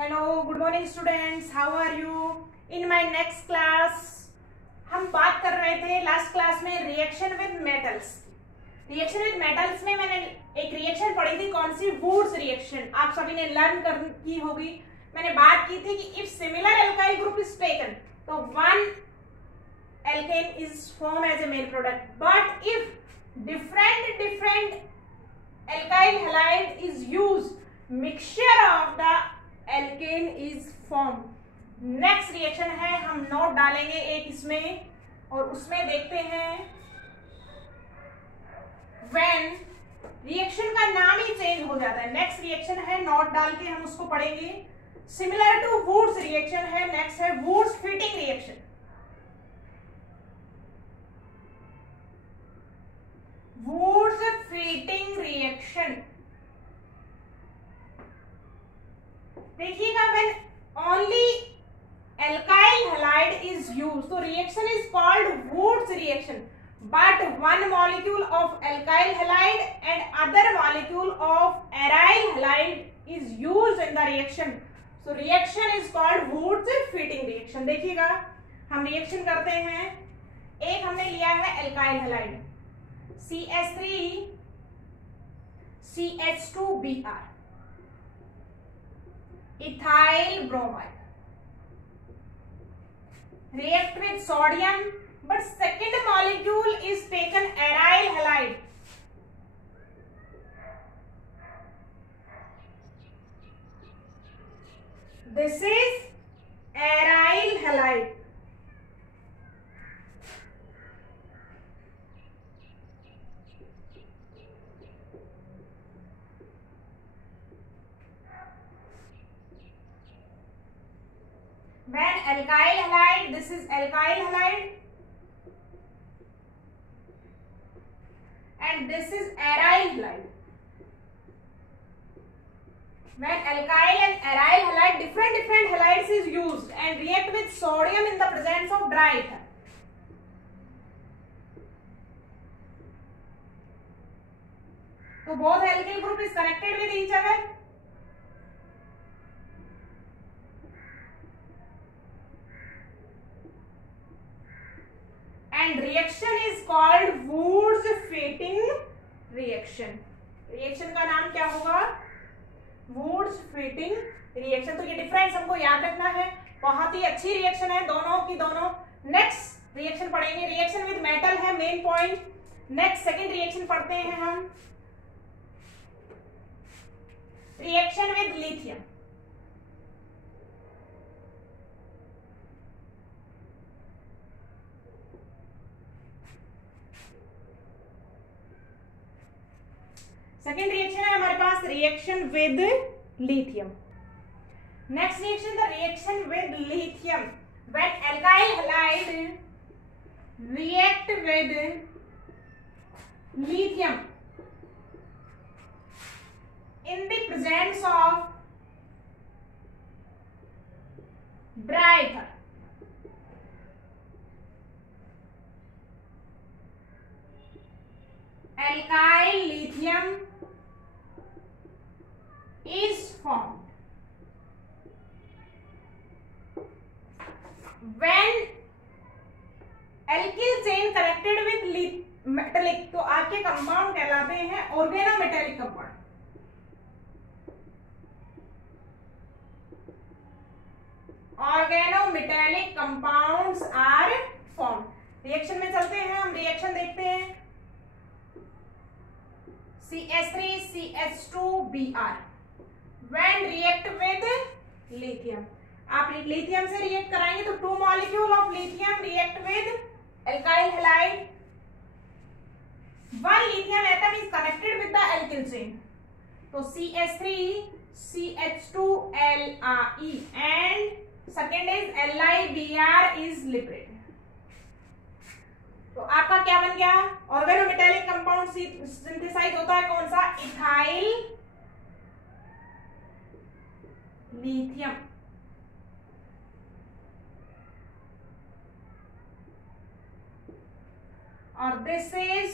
Hello, good morning students, how are you. In my next class हम बात कर रहे थे लास्ट क्लास में reaction with metals. Reaction with metals में मैंने एक रिएक्शन पढ़ी थी, कौन सी, वुड्स रिएक्शन। आप सभी ने लर्न की होगी। मैंने बात की थी कि if similar alkyl group is taken तो one alkane is form as a main product, but if different alkyl halide is used, mixture of the alkane is formed. Next reaction है, हम नोट डालेंगे एक इसमें और उसमें देखते हैं व्हेन रिएक्शन का नाम ही चेंज हो जाता है। नेक्स्ट रिएक्शन है, नोट डाल के हम उसको पढ़ेंगे। सिमिलर टू वुड्स रिएक्शन है, नेक्स्ट है Wurtz Fittig reaction. Wurtz Fittig reaction देखिएगा, when only alkyl halide is used, so reaction is called Wurtz reaction, but one molecule of alkyl halide and other molecule of aryl halide is used in the reaction, so reaction is called Wurtz fitting reaction। देखिएगा, हम reaction करते हैं। एक हमने लिया है alkyl halide CH3 CH2Br, ethyl bromide, react with sodium, but second molecule is taken aryl halide. This is aryl halide. When alkyl halide, this is alkyl halide and this is aryl halide. When alkyl and aryl halide, different halides is used and react with sodium in the presence of dry ether. So both alkyl group is connected with each other. And reaction is called Wurtz fitting reaction. Reaction का नाम क्या होगा? Wurtz fitting reaction। तो ये difference हमको याद रखना है। बहुत ही अच्छी रिएक्शन है दोनों की दोनों। नेक्स्ट रिएक्शन पढ़ेंगे, रिएक्शन विद मेटल है main point. Next second reaction पढ़ते हैं हम, reaction with lithium. Second reaction है हमारे पास reaction with lithium. Next reaction the reaction with lithium, when alkyl halide react with lithium in the presence of dry ether, alkyl lithium is formed. When alkyl chain connected with metallic, तो आपके compound कहलाते हैं organometallic compound. Organometallic compounds are formed. Reaction में चलते हैं, हम reaction देखते हैं। CH3 CH2Br when react with lithium, आप लिथियम से रिएक्ट कराएंगे तो two molecule of lithium react with alkyl halide, one lithium atom is connected with the alkyl chain, तो CH3 CH2Lre and second is LiBr is liberated। तो आपका क्या बन गया? ऑर्गेनोमेटेलिक कंपाउंड सिंथेसाइज होता है कौन सा? Ethyl lithium. और this is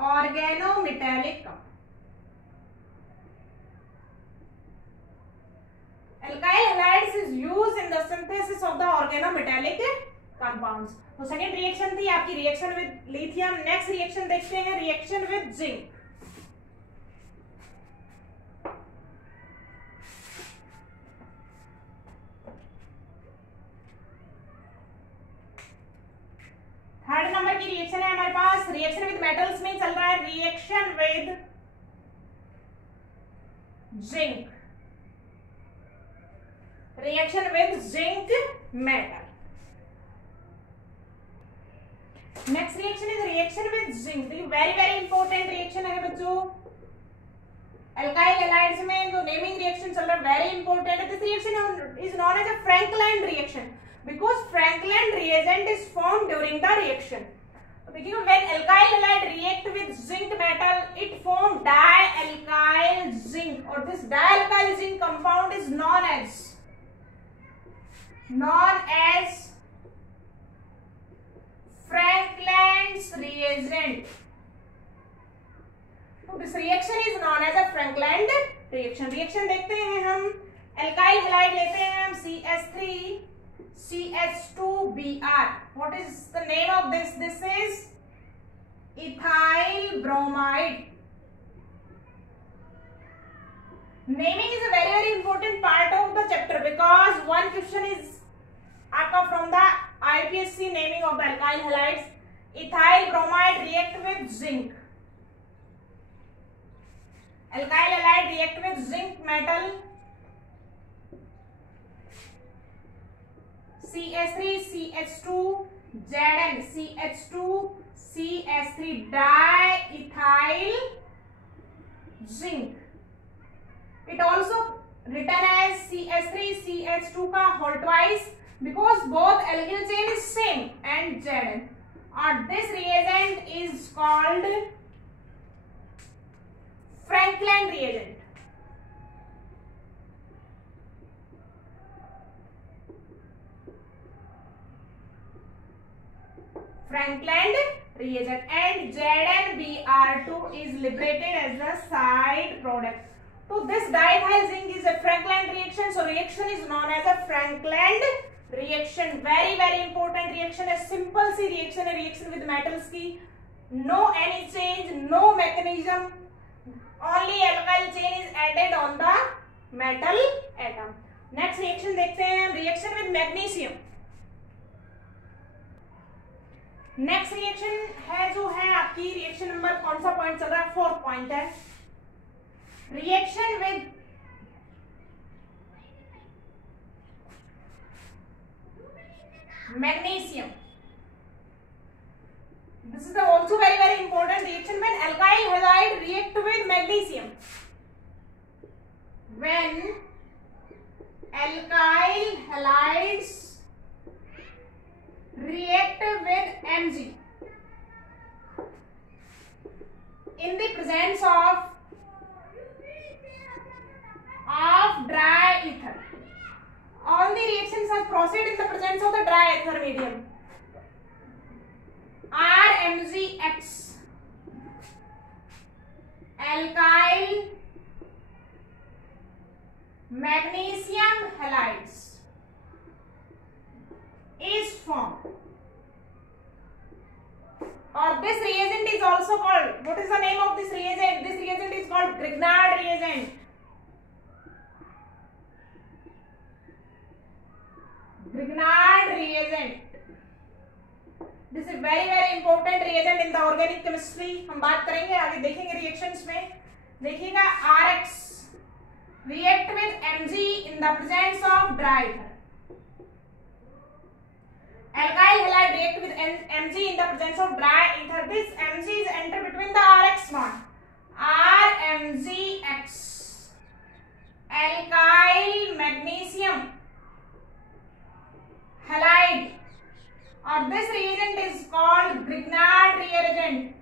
organometallic compound. Alkyl halides is used in the synthesis of the organometallic compounds. तो सेकेंड रिएक्शन थी आपकी reaction with lithium. Next reaction देखते हैं, reaction with zinc. Third number की रिएक्शन है हमारे पास. रिएक्शन विद मेटल्स में चल रहा है reaction with zinc. Reaction with zinc metal. Next reaction is reaction with zinc. Very very important reaction है बच्चों. अल्काइल हैलाइड्स में जो नेमिंग रिएक्शन चल रहा है वेरी इंपॉर्टेंट है. This reaction is known as a Frankland reaction because Franklin reagent is formed during the reaction. Because when alkyl halide react with zinc metal, it form dialkyl zinc, or this dialkyl zinc compound is known as Franklin's reagent. So this reaction is known as a Franklin reaction. Reaction देखते हैं हम. alkyl halide लेते हैं हम CH3 CH2Br. What is the name of this? This is ethyl bromide. Naming is a very very important part of the chapter because one question is आपका from the IPSC naming of the alkyl halides. Ethyl bromide react with zinc. Alkyl halide react with zinc metal. CH3 CH2 Zn CH2 CH3 diethyl zinc. It also written as CH3 CH2 का whole twice because both alkyl chain is same and Zn. And this reagent is called Franklin reagent. Franklin reagent, and ZnBr2 is liberated as the side product. So this diethyl zinc is a Franklin reaction. So reaction is known as a Franklin reaction. Very very important reaction. A simple C reaction है, reaction with metals की. No any change, no mechanism. Only alkyl chain is added on the metal atom. Next reaction देखते हैं, reaction with magnesium. Next reaction है जो है आपकी reaction number कौन सा पॉइंट चल रहा है? 4th पॉइंट है. Reaction with magnesium. This is also very very important reaction. When alkyl halide react with magnesium, when alkyl halides react with Mg in the presence of dry ether. All the reactions are proceed in the presence of the dry ether medium. RMgX alkyl magnesium halides is formed, or this reagent is also called, what is the name of this reagent? This reagent is called Grignard reagent. Grignard reagent. This is very very important reagent in the organic chemistry. हम बात करेंगे आगे, देखेंगे reactions में. देखिएगा RX react with Mg in the presence of dry ether. Alkyl halide react with Mg in the presence of dry ether. This Mg is enter between the RX bond. RMgX alkyl magnesium halide, or this reagent is called Grignard reagent.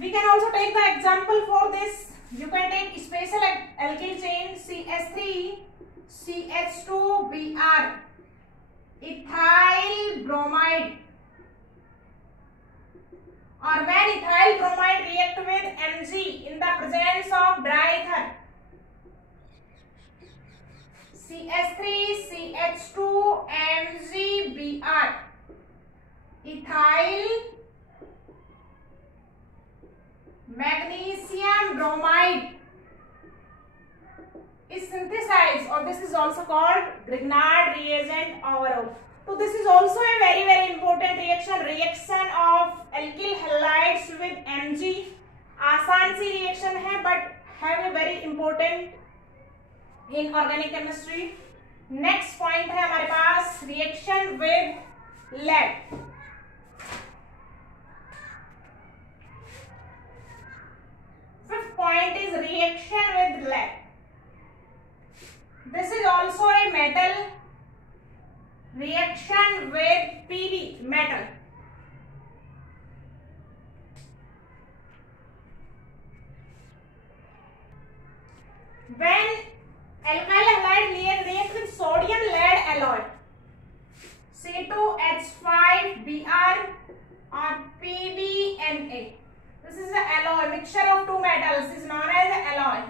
We can also take the example for this. You can take special alkyl chain CH3 CH2Br. ethyl bromide, or when ethyl bromide react with Mg in the presence of dry ether, CH3CH2 MgBr, ethyl magnesium bromide is synthesized, or this is also called Grignard reagent overall. So this is also a very important reaction of alkyl halides with Mg. आसान सी reaction है but have a very important in organic chemistry. Next point है हमारे पास reaction with lead. Fifth point is reaction with lead. This is also a metal reaction with Pb metal. When alkyl halide react with sodium lead alloy, C2H5Br or PbNa. This is an alloy, mixture of two metals is known as alloy,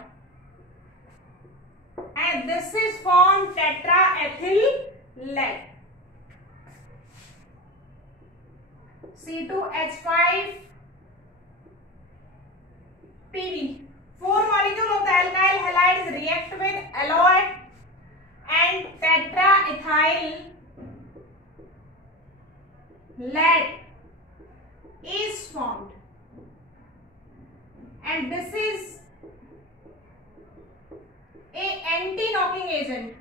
and this is formed tetraethyl lead. C2H5Pb. Four molecule of the alkyl halides react with alloy and tetraethyl lead is formed, and this is a anti-knocking agent.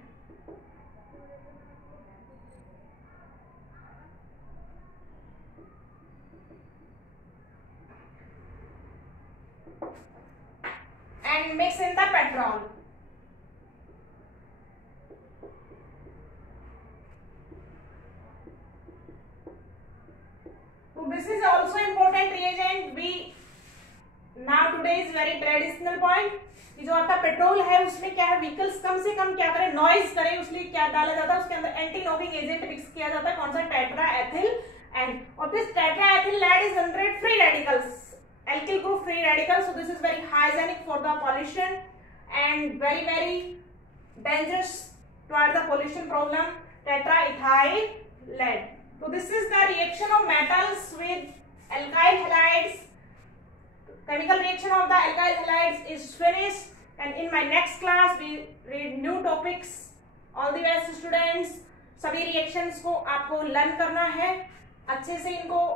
And mix in the petrol. So this is also important reagent. We now today is very traditional point. कि जो आपका petrol है उसमें क्या है, vehicles कम से कम क्या करें, नॉइज करें, उसलिए क्या डाला जाता है उसके अंदर एंटी नॉकिंग एजेंट मिक्स किया जाता है. कौन सा? टेट्राएथिल. एंड और this tetraethyl lead is 100 free radicals, alkyl group free radicals. So this is very hygienic for the pollution and very dangerous toward the pollution problem. Tetraethyl lead. So this is the reaction of metals with alkyl halides. Chemical reaction of the alkyl halides is finished, and in my next class we read new topics. All the best students. सभी reactions को आपको learn करना है, अच्छे से इनको